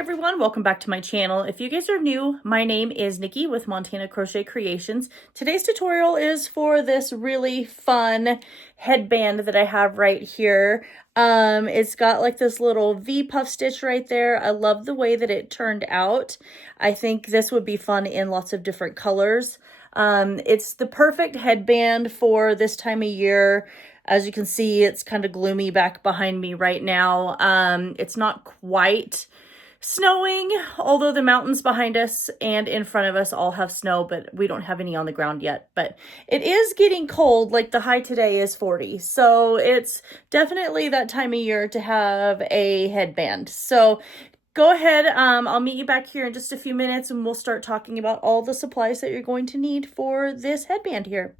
everyone, welcome back to my channel. If you guys are new, my name is Nikki with Montana Crochet Creations. Today's tutorial is for this really fun headband that I have right here. It's got like this little V puff stitch right there. I love the way that it turned out. I think this would be fun in lots of different colors. It's the perfect headband for this time of year. As you can see, it's kind of gloomy back behind me right now. It's not quite snowing, although the mountains behind us and in front of us all have snow, but we don't have any on the ground yet. But it is getting cold, like the high today is 40. So it's definitely that time of year to have a headband. So go ahead, I'll meet you back here in just a few minutes and we'll start talking about all the supplies that you're going to need for this headband here.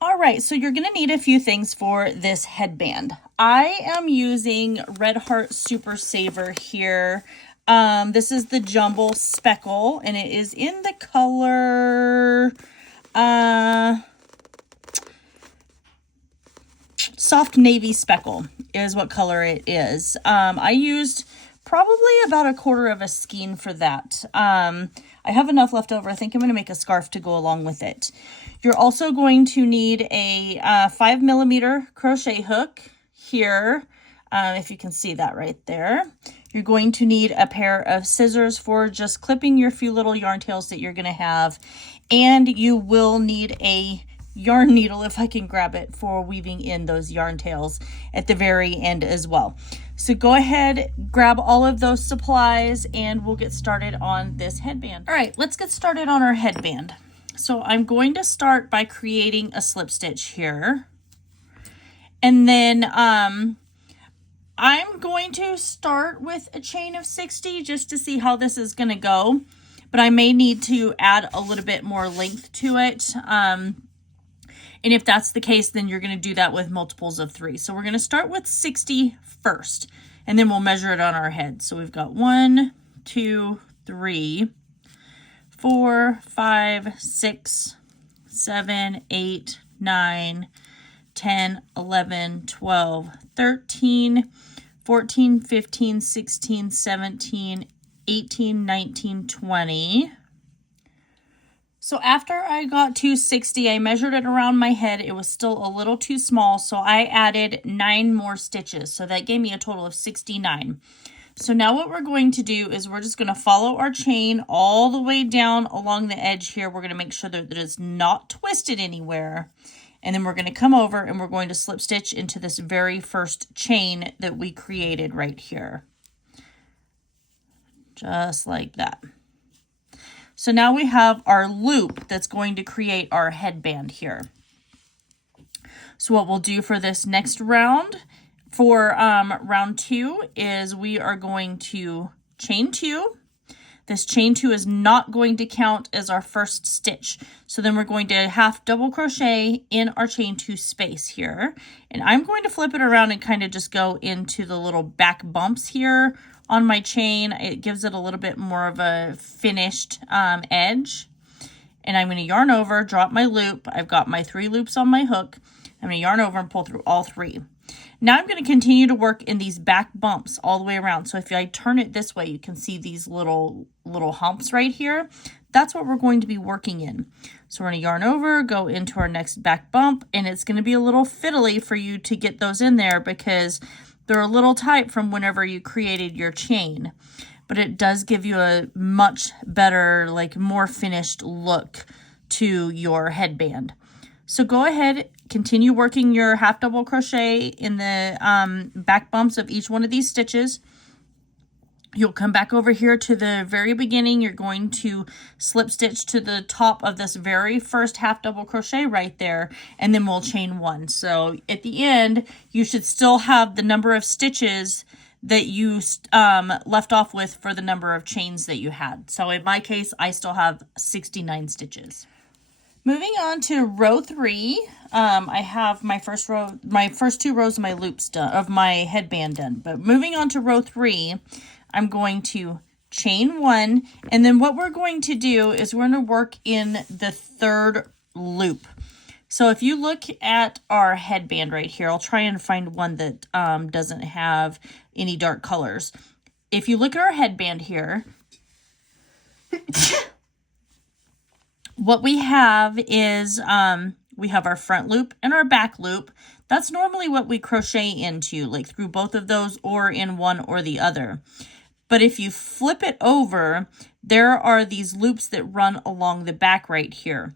All right, so you're gonna need a few things for this headband. I am using Red Heart Super Saver here. This is the Jumble Speckle, and it is in the color Soft Navy Speckle is what color it is. I used probably about 1/4 of a skein for that. I have enough left over. I think I'm going to make a scarf to go along with it. You're also going to need a 5mm crochet hook here, if you can see that right there. You're going to need a pair of scissors for just clipping your few little yarn tails that you're going to have. And you will need a yarn needle, if I can grab it, for weaving in those yarn tails at the very end as well. So go ahead, grab all of those supplies, and we'll get started on this headband. All right, let's get started on our headband. So I'm going to start by creating a slip stitch here. And then I'm going to start with a chain of 60 just to see how this is going to go. But I may need to add a little bit more length to it. And if that's the case, then you're going to do that with multiples of 3. So we're going to start with 60 first, and then we'll measure it on our head. So we've got 1, 2, 3, 4, 5, 6, 7, 8, 9, 10, 11, 12, 13, 14, 15, 16, 17, 18, 19, 20. So after I got to 60, I measured it around my head. It was still a little too small, so I added 9 more stitches. So that gave me a total of 69. So now what we're going to do is we're just going to follow our chain all the way down along the edge here. We're going to make sure that it is not twisted anywhere. And then we're going to come over and we're going to slip stitch into this very first chain that we created right here. Just like that. So now we have our loop that's going to create our headband here. So what we'll do for this next round, for round 2, is we are going to chain 2. This chain 2 is not going to count as our first stitch. So then we're going to half double crochet in our chain 2 space here. And I'm going to flip it around and kind of just go into the little back bumps here on my chain. It gives it a little bit more of a finished edge. And I'm going to yarn over, drop my loop. I've got my 3 loops on my hook. I'm going to yarn over and pull through all 3. Now I'm going to continue to work in these back bumps all the way around. So if I turn it this way, you can see these little humps right here. That's what we're going to be working in. So we're going to yarn over, go into our next back bump, and it's going to be a little fiddly for you to get those in there because they're a little tight from whenever you created your chain, but it does give you a much better, like more finished look to your headband. So go ahead, continue working your half double crochet in the back bumps of each one of these stitches. You'll come back over here to the very beginning. You're going to slip stitch to the top of this very first half double crochet right there, and then we'll chain 1. So at the end, you should still have the number of stitches that you left off with for the number of chains that you had. So in my case, I still have 69 stitches. Moving on to row 3, I have my first 2 rows of my loops done, of my headband done. But moving on to row 3, I'm going to chain 1, and then what we're going to do is we're going to work in the 3rd loop. So if you look at our headband right here, I'll try and find one that doesn't have any dark colors. if you look at our headband here, what we have is we have our front loop and our back loop. That's normally what we crochet into, like through both of those or in one or the other. But if you flip it over, there are these loops that run along the back right here.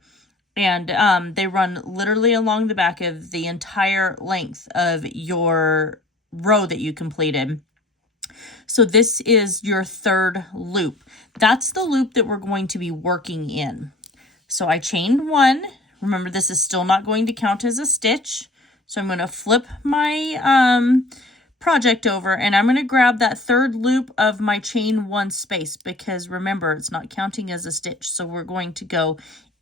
And they run literally along the back of the entire length of your row that you completed. So this is your third loop. That's the loop that we're going to be working in. So I chained one. Remember, this is still not going to count as a stitch. So I'm going to flip my project over, and I'm going to grab that third loop of my chain one space, because remember, it's not counting as a stitch. So we're going to go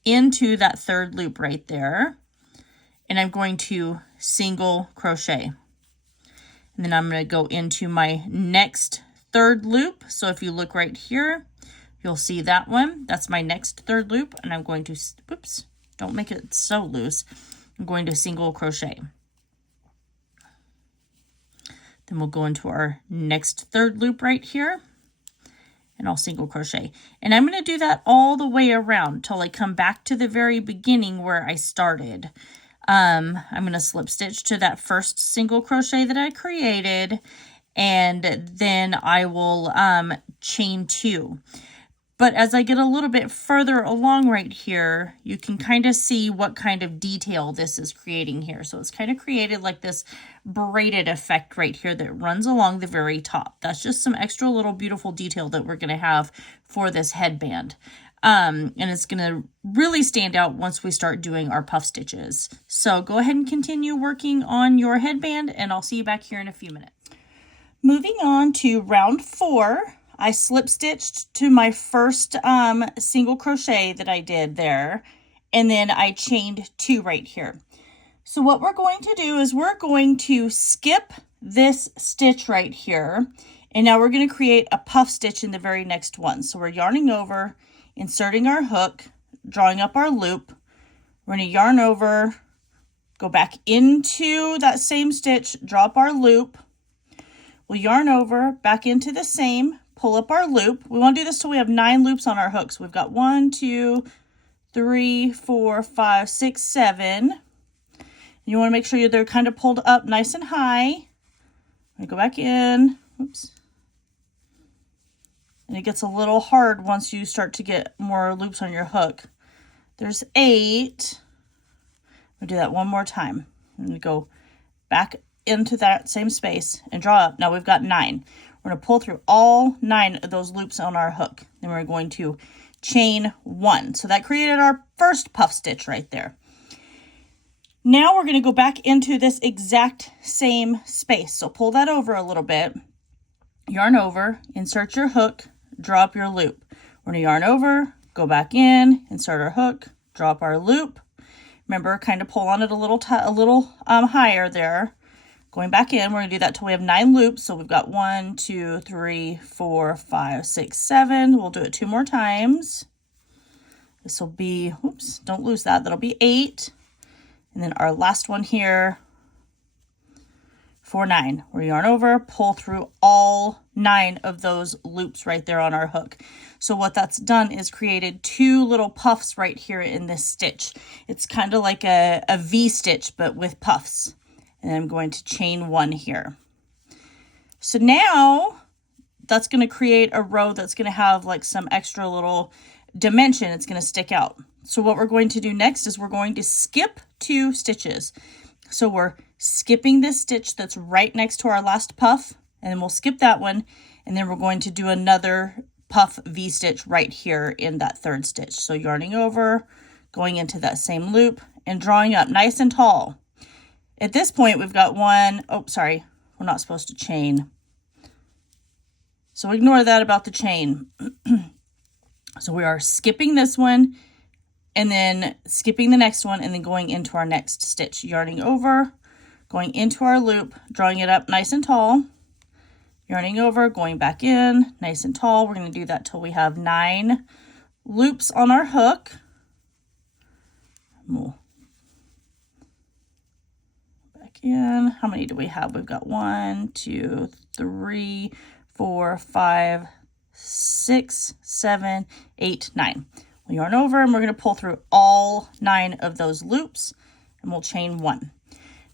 into that third loop right there, and I'm going to single crochet. And then I'm going to go into my next third loop. So if you look right here, you'll see that one. That's my next third loop, and I'm going to, whoops, don't make it so loose. I'm going to single crochet. Then we'll go into our next third loop right here, and I'll single crochet. And I'm going to do that all the way around till I come back to the very beginning where I started. I'm going to slip stitch to that first single crochet that I created, and then I will chain two. But as I get a little bit further along right here, you can kind of see what kind of detail this is creating here. So it's kind of created like this braided effect right here that runs along the very top. That's just some extra little beautiful detail that we're going to have for this headband. And it's going to really stand out once we start doing our puff stitches. So go ahead and continue working on your headband, and I'll see you back here in a few minutes. Moving on to round 4. I slip stitched to my first single crochet that I did there, and then I chained 2 right here. So what we're going to do is we're going to skip this stitch right here, and now we're going to create a puff stitch in the very next one. So we're yarning over, inserting our hook, drawing up our loop. We're going to yarn over, go back into that same stitch, draw up our loop. We'll yarn over, back into the same, pull up our loop. We want to do this till we have 9 loops on our hook. So we've got 1, 2, 3, 4, 5, 6, 7. You want to make sure they're kind of pulled up nice and high. I'm going to go back in. Oops. And it gets a little hard once you start to get more loops on your hook. There's 8. I'm going to do that one more time. I'm going to go back into that same space and draw up. Now we've got 9. We're going to pull through all 9 of those loops on our hook. Then we're going to chain 1. So that created our first puff stitch right there. Now we're going to go back into this exact same space. So pull that over a little bit, yarn over, insert your hook, draw up your loop. We're going to yarn over, go back in, insert our hook, draw up our loop. Remember, kind of pull on it a little higher there. Going back in, we're going to do that till we have 9 loops. So we've got 1, 2, 3, 4, 5, 6, 7. We'll do it 2 more times. This will be, oops, don't lose that. That'll be 8. And then our last one here for 9. We're yarn over, pull through all 9 of those loops right there on our hook. So what that's done is created 2 little puffs right here in this stitch. It's kind of like a V stitch, but with puffs. And I'm going to chain 1 here. So now that's going to create a row that's going to have like some extra little dimension. It's going to stick out. So what we're going to do next is we're going to skip 2 stitches. So we're skipping this stitch that's right next to our last puff, and then we'll skip that one, and then we're going to do another puff V stitch right here in that 3rd stitch. So yarning over, going into that same loop, and drawing up nice and tall. At this point, we've got 1, oh, sorry, we're not supposed to chain. So ignore that about the chain. So we are skipping this one, and then skipping the next one, and then going into our next stitch. Yarning over, going into our loop, drawing it up nice and tall. Yarning over, going back in, nice and tall. We're going to do that till we have 9 loops on our hook. We'll back in. How many do we have? We've got 1, 2, 3, 4, 5, 6, 7, 8, 9. We'll yarn over and we're going to pull through all 9 of those loops and we'll chain 1.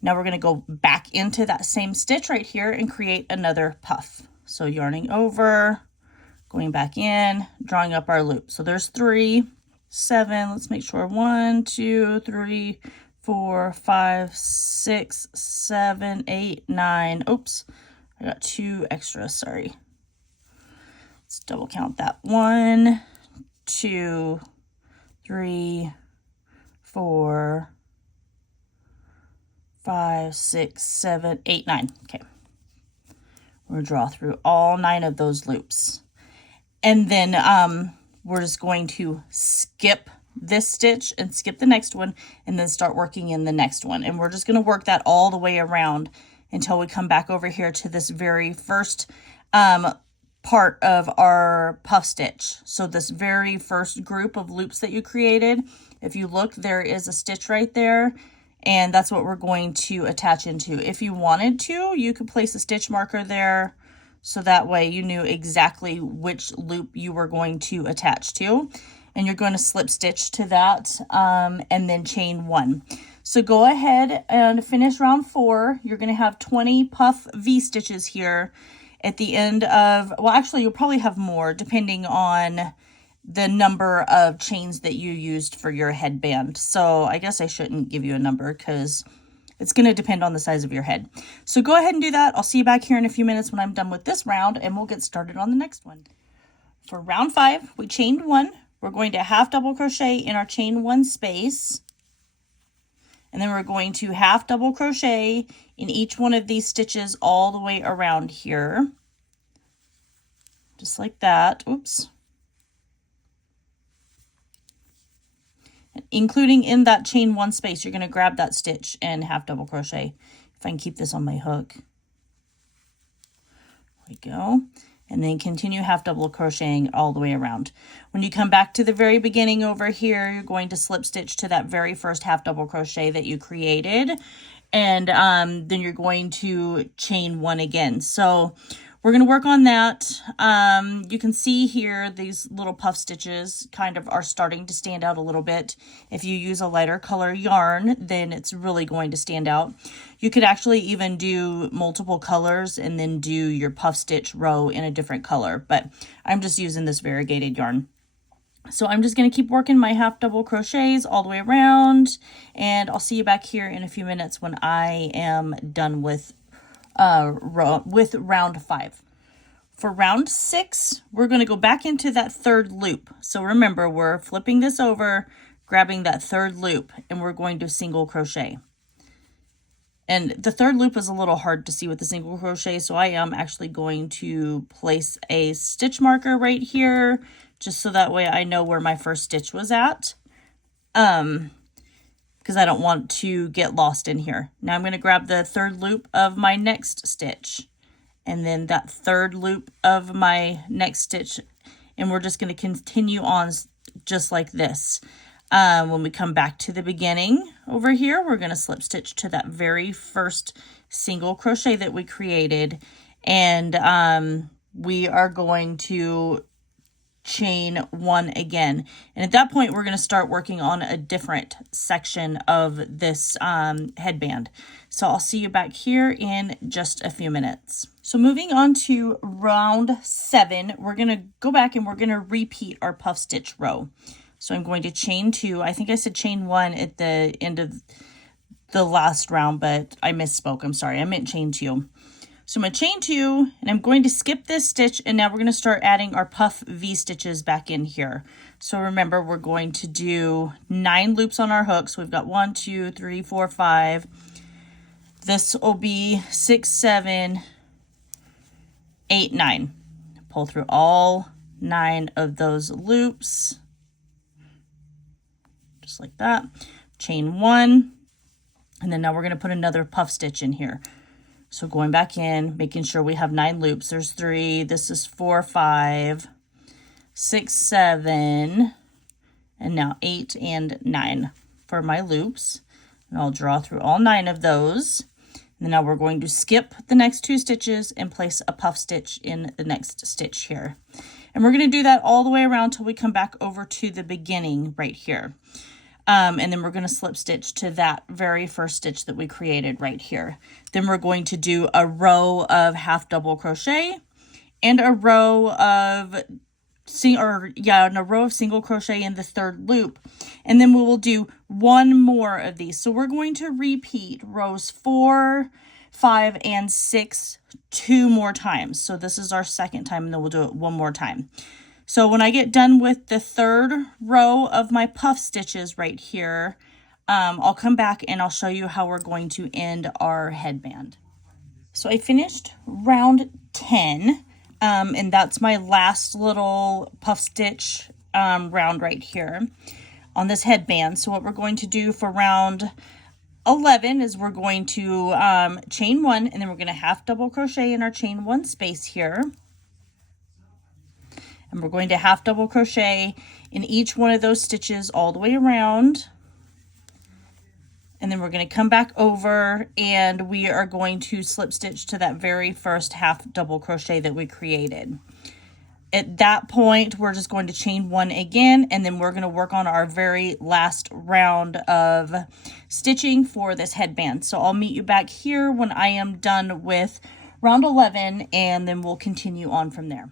Now we're going to go back into that same stitch right here and create another puff. So yarning over, going back in, drawing up our loop. So there's 3, 7, let's make sure 1, 2, 3, 4, 5, 6, 7, 8, 9. Oops, I got 2 extras, sorry. Let's double count that. 1, 2, 3, 4, 5, 6, 7, 8, 9. Okay. We're going to draw through all 9 of those loops. And then we're just going to skip this stitch and skip the next one and then start working in the next one. And we're just going to work that all the way around until we come back over here to this very first part of our puff stitch. So this very first group of loops that you created, if you look, there is a stitch right there. And that's what we're going to attach into. If you wanted to, you could place a stitch marker there so that way you knew exactly which loop you were going to attach to. And you're going to slip stitch to that and then chain 1. So go ahead and finish round 4. You're going to have 20 puff V stitches here at the end of, well, actually you'll probably have more depending on the number of chains that you used for your headband. So I guess I shouldn't give you a number because it's going to depend on the size of your head. So go ahead and do that. I'll see you back here in a few minutes when I'm done with this round and we'll get started on the next one. For round 5, we chained 1. We're going to half double crochet in our chain 1 space. And then we're going to half double crochet in each one of these stitches all the way around here. Just like that. Oops. Including in that chain 1 space, you're going to grab that stitch and half double crochet. If I can keep this on my hook. There we go. And then continue half double crocheting all the way around. When you come back to the very beginning over here, you're going to slip stitch to that very first half double crochet that you created. And then you're going to chain 1 again. So we're going to work on that. You can see here these little puff stitches kind of are starting to stand out a little bit. If you use a lighter color yarn, then it's really going to stand out. You could actually even do multiple colors and then do your puff stitch row in a different color, but I'm just using this variegated yarn. So I'm just going to keep working my half double crochets all the way around, and I'll see you back here in a few minutes when I am done with round 5. For round 6, we're going to go back into that third loop. So remember, we're flipping this over, grabbing that third loop, and we're going to single crochet. And the third loop is a little hard to see with the single crochet, so I am actually going to place a stitch marker right here, just so that way I know where my first stitch was at. Because I don't want to get lost in here. Now I'm going to grab the third loop of my next stitch and then that third loop of my next stitch, and we're just going to continue on just like this. When we come back to the beginning over here, we're going to slip stitch to that very first single crochet that we created, and we are going to chain 1 again. And at that point, we're going to start working on a different section of this headband. So I'll see you back here in just a few minutes. So moving on to round 7, we're going to go back and we're going to repeat our puff stitch row. So I'm going to chain 2. I think I said chain 1 at the end of the last round, but I misspoke. I'm sorry. I meant chain 2. So I'm going to chain 2, and I'm going to skip this stitch, and now we're going to start adding our puff V stitches back in here. So remember, we're going to do 9 loops on our hook. So we've got 1, 2, 3, 4, 5. This will be 6, 7, 8, 9. Pull through all 9 of those loops. Just like that. Chain 1, and then now we're going to put another puff stitch in here. So going back in, making sure we have 9 loops. There's 3, this is 4, 5, 6, 7, and now 8 and 9 for my loops. And I'll draw through all 9 of those. And now we're going to skip the next 2 stitches and place a puff stitch in the next stitch here. And we're going to do that all the way around till we come back over to the beginning right here. And then we're going to slip stitch to that very first stitch that we created right here. Then we're going to do a row of half double crochet and a row of single crochet in the 3rd loop. And then we will do 1 more of these. So we're going to repeat rows 4, 5, and 6 2 more times. So this is our 2nd time, and then we'll do it 1 more time. So when I get done with the 3rd row of my puff stitches right here, I'll come back and I'll show you how we're going to end our headband. So I finished round 10. And that's my last little puff stitch round right here on this headband. So what we're going to do for round 11 is we're going to chain 1, and then we're going to half double crochet in our chain 1 space here. And we're going to half double crochet in each one of those stitches all the way around. And then we're going to come back over and we are going to slip stitch to that very first half double crochet that we created. At that point, we're just going to chain 1 again, and then we're going to work on our very last round of stitching for this headband. So I'll meet you back here when I am done with round 11, and then we'll continue on from there.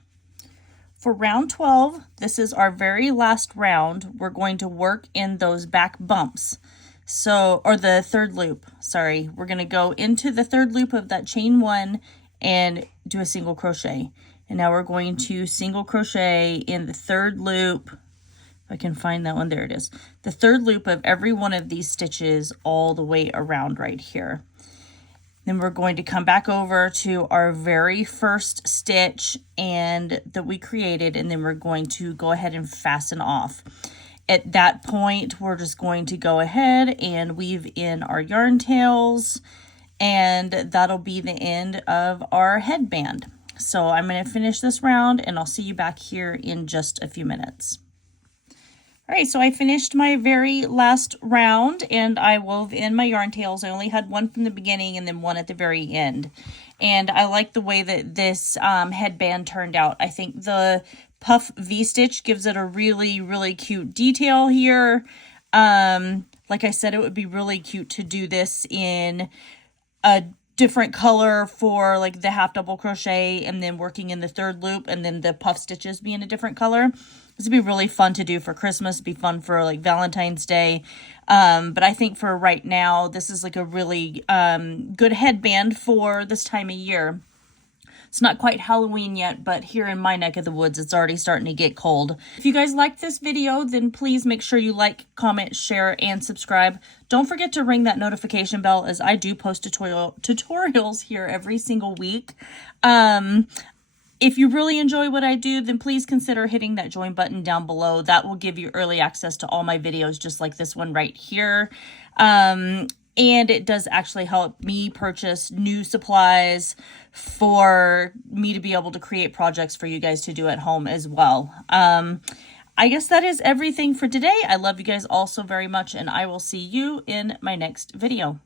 For round 12, this is our very last round. We're going to work in those back bumps. So, or the 3rd loop, sorry. We're going to go into the 3rd loop of that chain 1 and do a single crochet. And now we're going to single crochet in the 3rd loop. If I can find that one, there it is. The 3rd loop of every one of these stitches all the way around right here. Then we're going to come back over to our very first stitch and that we created, and then we're going to go ahead and fasten off. At that point, we're just going to go ahead and weave in our yarn tails, and that'll be the end of our headband. So I'm going to finish this round, and I'll see you back here in just a few minutes. All right, so I finished my very last round, and I wove in my yarn tails. I only had 1 from the beginning and then 1 at the very end. And I like the way that this headband turned out. I think the puff V-stitch gives it a really, really cute detail here. Like I said, it would be really cute to do this in a different color for like the half double crochet and then working in the 3rd loop and then the puff stitches being a different color. This would be really fun to do for Christmas, be fun for like Valentine's Day. But I think for right now, this is like a really good headband for this time of year. It's not quite Halloween yet, but here in my neck of the woods, it's already starting to get cold. If you guys liked this video, then please make sure you like, comment, share, and subscribe. Don't forget to ring that notification bell, as I do post tutorials here every single week. If you really enjoy what I do, then please consider hitting that join button down below. That will give you early access to all my videos, just like this one right here. And it does actually help me purchase new supplies for me to be able to create projects for you guys to do at home as well. I guess that is everything for today. I love you guys all so very much, and I will see you in my next video.